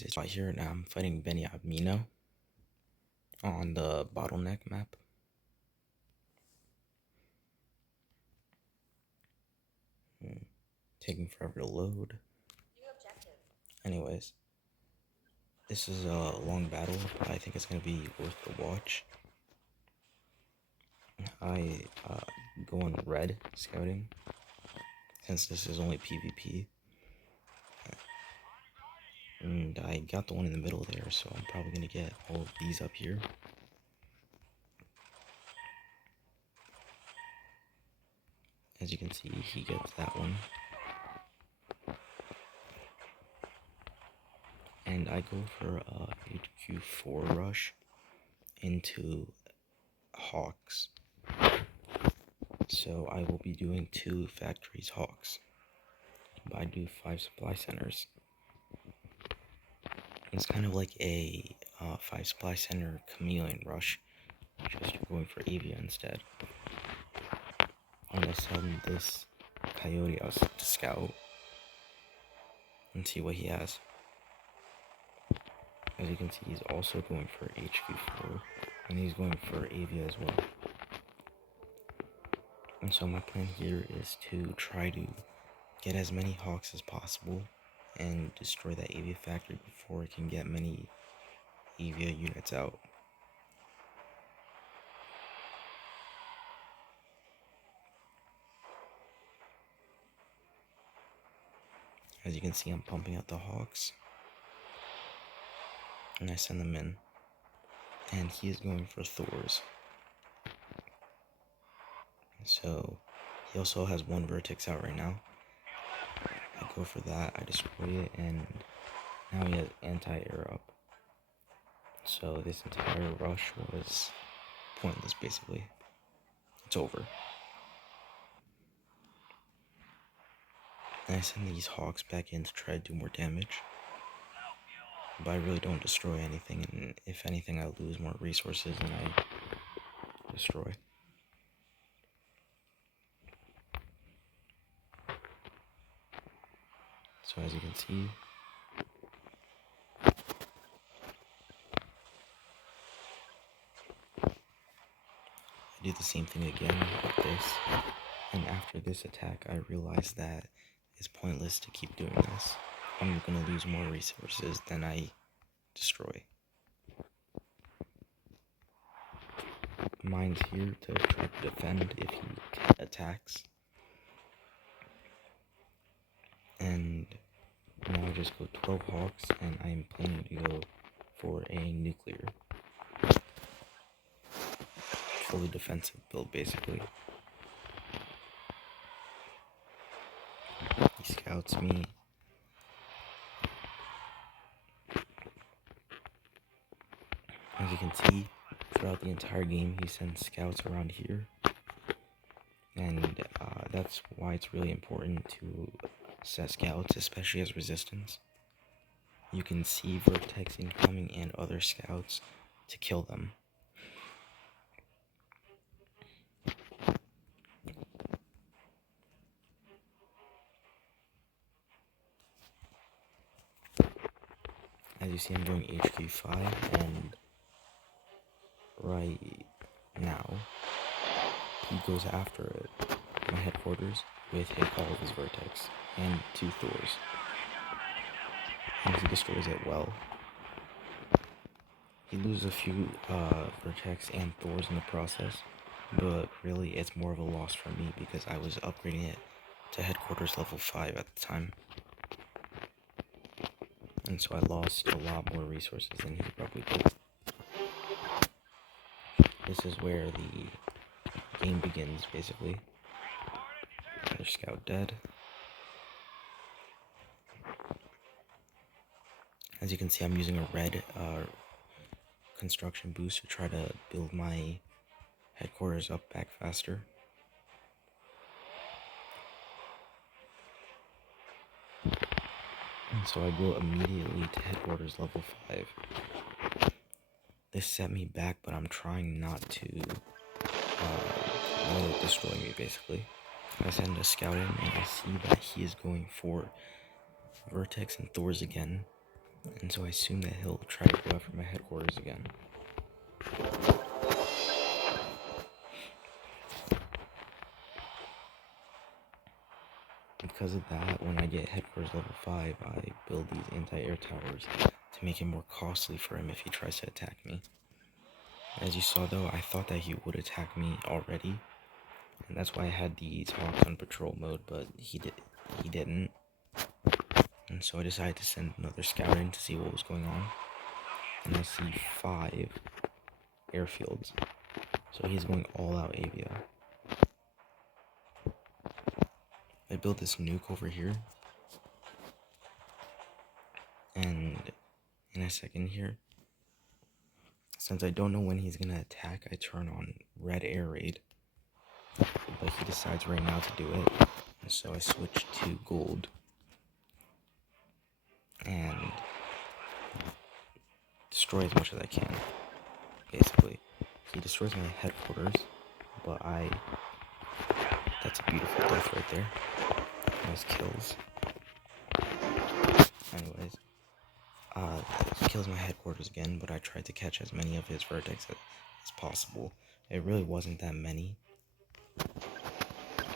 It's right here, and I'm fighting Beniamino on the bottleneck map. Taking forever to load. Anyways, this is a long battle, but I think it's gonna be worth the watch. I go on red scouting since this is only PvP, and I got the one in the middle there, so I'm probably gonna get all of these up here. As you can see, he gets that one. And I go for a HQ4 rush into Hawks. So I will be doing 2 factories Hawks. But I do 5 supply centers. It's kind of like a 5 supply center chameleon rush. Just you're going for Avia instead. I'm gonna send this coyote out to scout and see what he has. As you can see, he's also going for HQ4, and he's going for Avia as well. And so my plan here is to try to get as many Hawks as possible and destroy that Avia factory before it can get many Avia units out. As you can see, I'm pumping out the Hawks, and I send them in, and he is going for Thors. So he also has 1 vertex out right now. I go for that, I destroy it, and now he has anti-air up. So this entire rush was pointless, basically. It's over. And I send these Hawks back in to try to do more damage. But I really don't destroy anything, and if anything, I lose more resources than I destroy. So as you can see, I do the same thing again with this, and after this attack, I realized that it's pointless to keep doing this. I'm gonna lose more resources than I destroy. Mine's here to try to defend if he attacks. And now I just go 12 Hawks, and I am planning to go for a nuclear. Fully defensive build, basically. He scouts me. As you can see, throughout the entire game, he sends scouts around here. And that's why it's really important to set scouts, especially as resistance. You can see Vertex incoming and other scouts to kill them. As you see, I'm doing HQ5, and right now, he goes after my headquarters with all of his Vertex and 2 Thors. And he destroys it well. He loses a few Vertex and Thors in the process, but really it's more of a loss for me because I was upgrading it to headquarters level 5 at the time. And so I lost a lot more resources than he probably did. This is where the game begins, basically. Another scout dead. As you can see, I'm using a red construction boost to try to build my headquarters up back faster. And so I go immediately to headquarters level 5. This set me back, but I'm trying not to let it destroy me, basically. I send a scout in, and I see that he is going for Vertex and Thors again. And so I assume that he'll try to go after my headquarters again. Because of that, when I get headquarters level 5, I build these anti-air towers to make it more costly for him if he tries to attack me. As you saw though, I thought that he would attack me already, and that's why I had these hawks on patrol mode, but he didn't. And so I decided to send another scout in to see what was going on. And I see 5 airfields. So he's going all out Avia. I built this nuke over here. And in a second here, since I don't know when he's gonna attack, I turn on red air raid. But he decides right now to do it. And so I switch to gold. And destroy as much as I can, basically. He destroys my headquarters, but that's a beautiful death right there. Nice kills. Anyways, he kills my headquarters again, but I tried to catch as many of his vertex as possible. It really wasn't that many,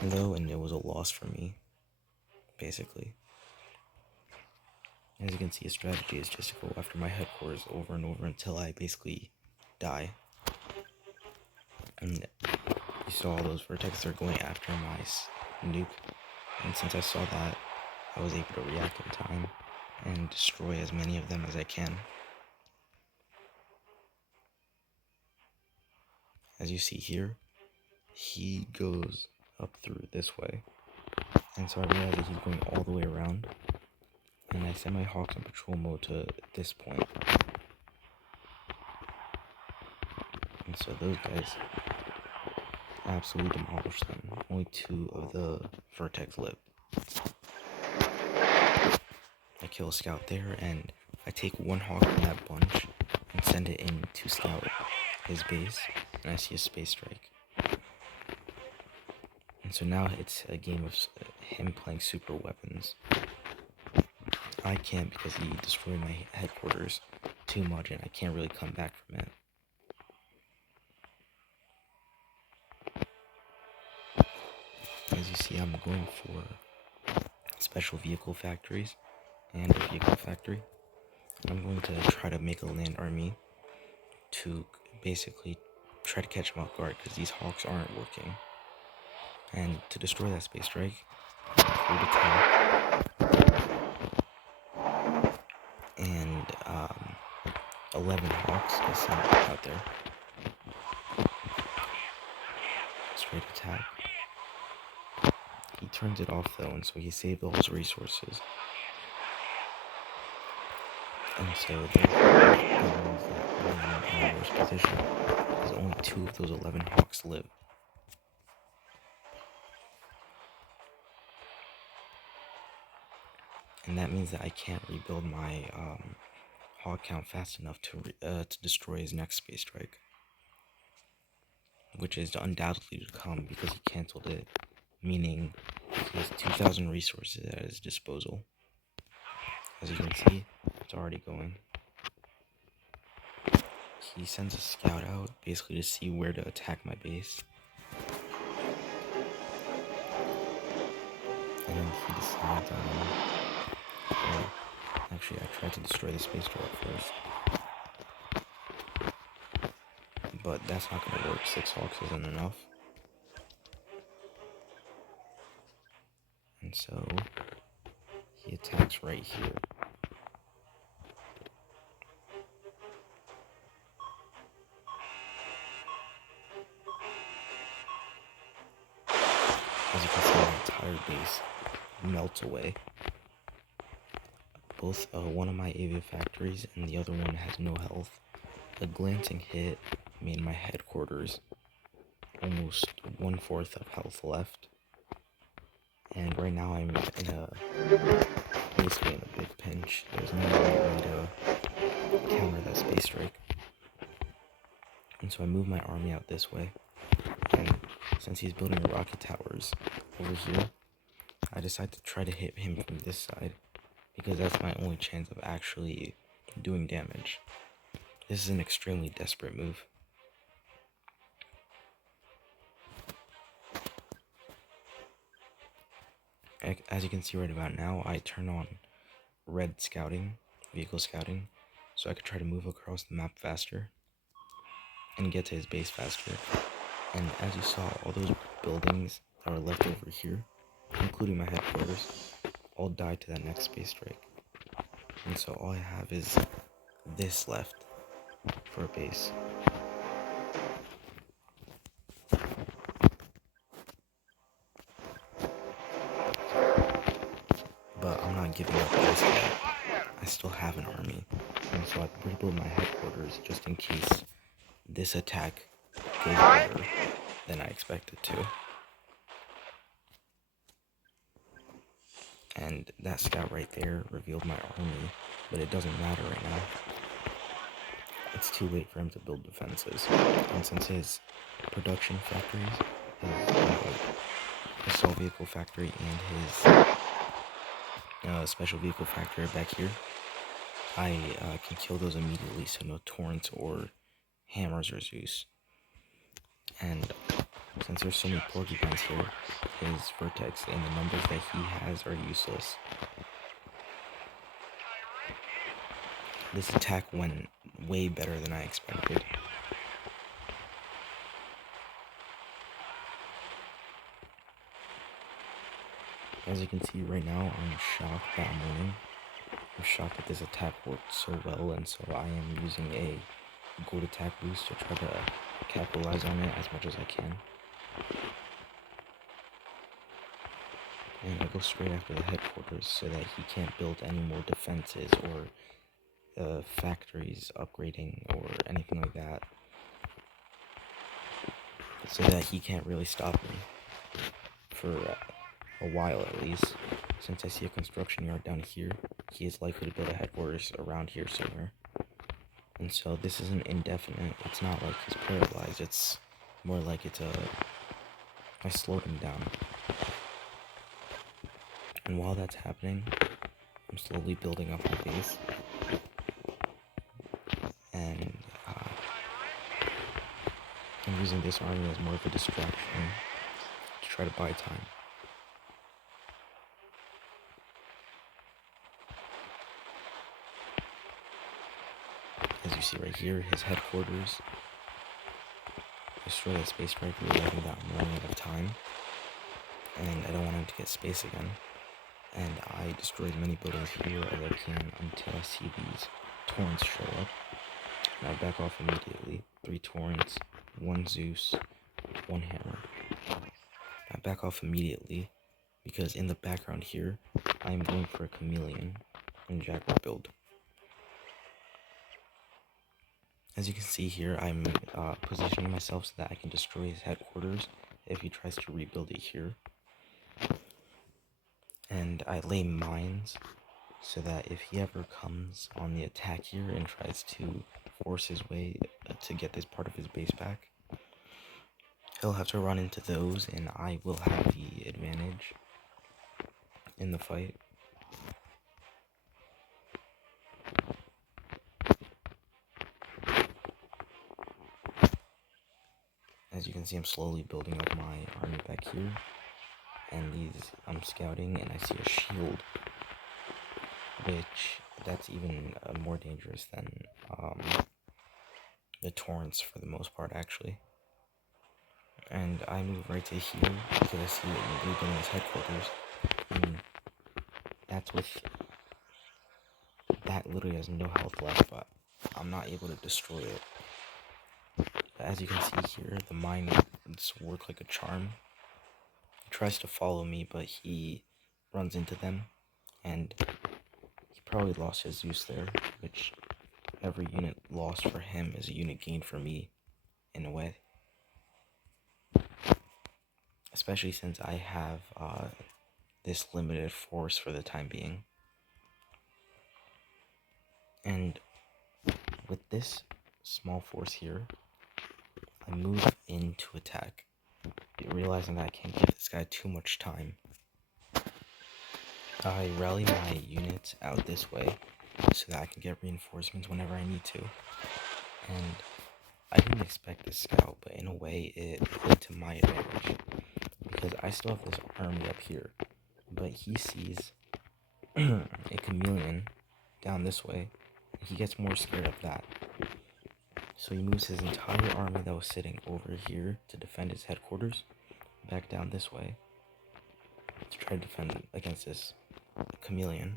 though, and it was a loss for me, basically. As you can see, his strategy is just to go after my headquarters over and over until I basically die. And you saw all those vertexes are going after my nuke, and since I saw that, I was able to react in time and destroy as many of them as I can. As you see here, he goes up through this way, and so I realized that he's going all the way around, and I sent my hawks on patrol mode to this point. And so those guys absolutely demolished them. Only 2 of the vertex live. I kill a scout there, and I take 1 hawk from that bunch and send it in to scout his base, and I see a space strike. And so now it's a game of him playing super weapons. I can't because he destroyed my headquarters too much, and I can't really come back from it. As you see, I'm going for special vehicle factories and a vehicle factory. I'm going to try to make a land army to basically try to catch him off guard because these hawks aren't working. And to destroy that space strike, hold attack, and 11 hawks I sent out there. Straight attack. He turns it off though, and so he saved all his resources. And so that means that I'm in a worse position, because only 2 of those 11 hawks live. And that means that I can't rebuild my hawk count fast enough to destroy his next space strike, which is undoubtedly to come because he canceled it, meaning he has 2,000 resources at his disposal. As you can see, it's already going. He sends a scout out, basically to see where to attack my base. And then he decides on... actually, I tried to destroy the space door first. But that's not going to work. 6 hawks isn't enough. And so, he attacks right here. As you can see, my entire base melts away. Both one of my Avia factories and the other one has no health. A glancing hit made my headquarters almost 1/4 of health left. And right now I'm basically in a big pinch. There's no way to counter that space strike. And so I move my army out this way. And since he's building rocket towers over here, I decide to try to hit him from this side. because that's my only chance of actually doing damage. This is an extremely desperate move. As you can see right about now, I turn on red scouting, vehicle scouting, so I could try to move across the map faster and get to his base faster. And as you saw, all those buildings that were left over here, including my headquarters, all died to that next space strike. And so all I have is this left for a base. But I'm not giving up just yet. I still have an army, and so I rebuild my headquarters just in case this attack goes better than I expect it to. And that scout right there revealed my army, but it doesn't matter right now. It's too late for him to build defenses. And since his production factories, his assault vehicle factory and his special vehicle factory are back here, I can kill those immediately, so no torrents or hammers or Zeus. And since there's so many porcupines here, his vertex and the numbers that he has are useless. This attack went way better than I expected. As you can see right now, I'm shocked that I'm winning. I'm shocked that this attack worked so well, and so I am using a gold attack boost to try to capitalize on it as much as I can. And I go straight after the headquarters so that he can't build any more defenses or factories upgrading or anything like that, so that he can't really stop me for a while at least. Since I see a construction yard down here, he is likely to build a headquarters around here somewhere. And so this isn't indefinite. It's not like he's paralyzed. It's more like I slowed him down. And while that's happening, I'm slowly building up my base. And I'm using this army as more of a distraction to try to buy time. As you see right here, his headquarters. Destroy that space strike, realizing that I'm running out of time. And I don't want him to get space again. And I destroy as many buildings here as I can until I see these torrents show up. And I back off immediately. 3 torrents, 1 Zeus, 1 hammer. I back off immediately because in the background here, I am going for a chameleon and jaguar build. As you can see here, I'm positioning myself so that I can destroy his headquarters if he tries to rebuild it here. And I lay mines so that if he ever comes on the attack here and tries to force his way to get this part of his base back, he'll have to run into those and I will have the advantage in the fight. As you can see, I'm slowly building up my army back here, and I'm scouting and I see a shield, which that's even more dangerous than the torrents for the most part actually. And I move right to here because I see it rebuilding his headquarters, and that literally has no health left, but I'm not able to destroy it. But as you can see here, the mine work like a charm. He tries to follow me, but he runs into them, and he probably lost his Zeus there, which every unit lost for him is a unit gained for me, in a way. Especially since I have this limited force for the time being. And with this small force here, I move in to attack, realizing that I can't give this guy too much time. I rally my units out this way so that I can get reinforcements whenever I need to. And I didn't expect this scout, but in a way it played to my advantage. Because I still have this army up here, but he sees a chameleon down this way. He gets more scared of that. So he moves his entire army that was sitting over here to defend his headquarters back down this way to try to defend against this chameleon.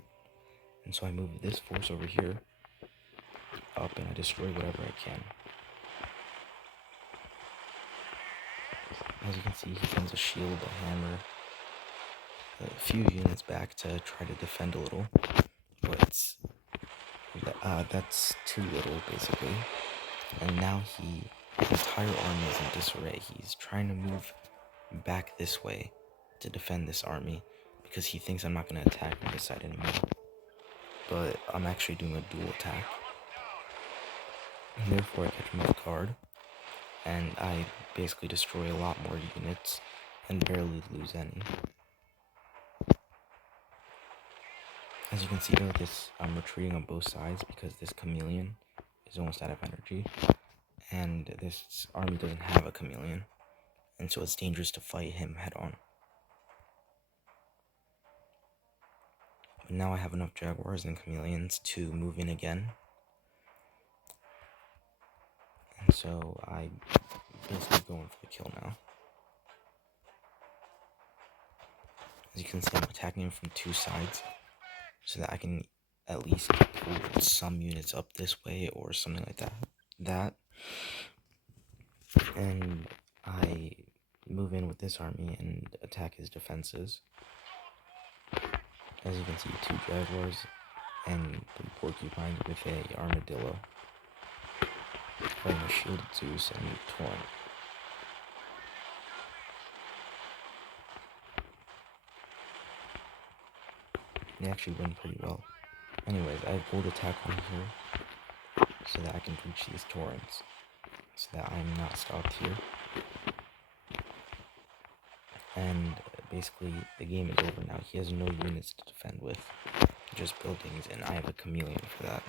And so I move this force over here up and I destroy whatever I can. As you can see, he sends a shield, a hammer, a few units back to try to defend a little, but that's too little basically. And now his entire army is in disarray. He's trying to move back this way to defend this army because he thinks I'm not going to attack on this side anymore. But I'm actually doing a dual attack. And therefore I catch him off guard. And I basically destroy a lot more units and barely lose any. As you can see though, I'm retreating on both sides because this chameleon is almost out of energy. And this army doesn't have a chameleon. And so it's dangerous to fight him head on. But now I have enough jaguars and chameleons to move in again. And so I'm basically going for the kill now. As you can see, I'm attacking him from two sides so that I can at least pull some units up this way or something like that. And I move in with this army and attack his defenses. As you can see, 2 jaguars and 3 porcupines with a armadillo fighting a shielded Zeus and Torrent. They actually win pretty well. Anyways, I have bold attack on here so that I can breach these torrents, so that I'm not stopped here. And basically, the game is over now. He has no units to defend with, just buildings, and I have a chameleon for that.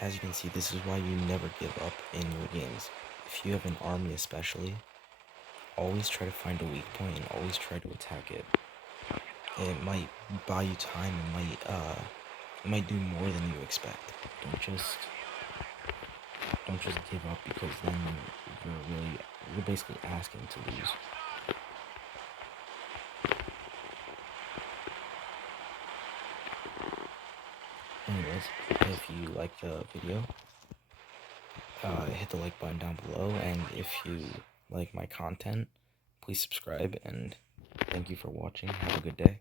As you can see, this is why you never give up in your games. If you have an army especially, always try to find a weak point and always try to attack it. It might buy you time, it might do more than you expect. Don't just give up, because then you're basically asking to lose. Anyways, if you like the video, hit the like button down below, and if you like my content, please subscribe, and thank you for watching. Have a good day.